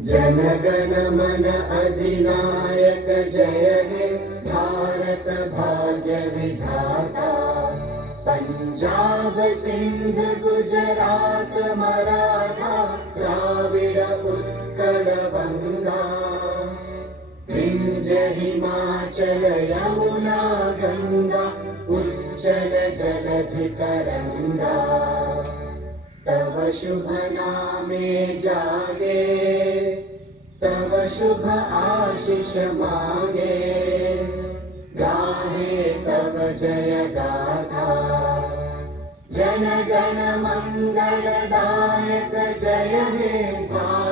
जनगण मन अधिनायक जय हे भारत भाग्य विधाता। पंजाब सिंध गुजरात मराठा द्राविड़ उत्कल बंगा। विंध्य हिमाचल यमुना गंगा उच्चल जलधि तरंगा। तव शुभ नामे जागे तव शुभ आशीष मांगे। गाहे तव जय गाथा जन गण मंगलदायक जय हे भारत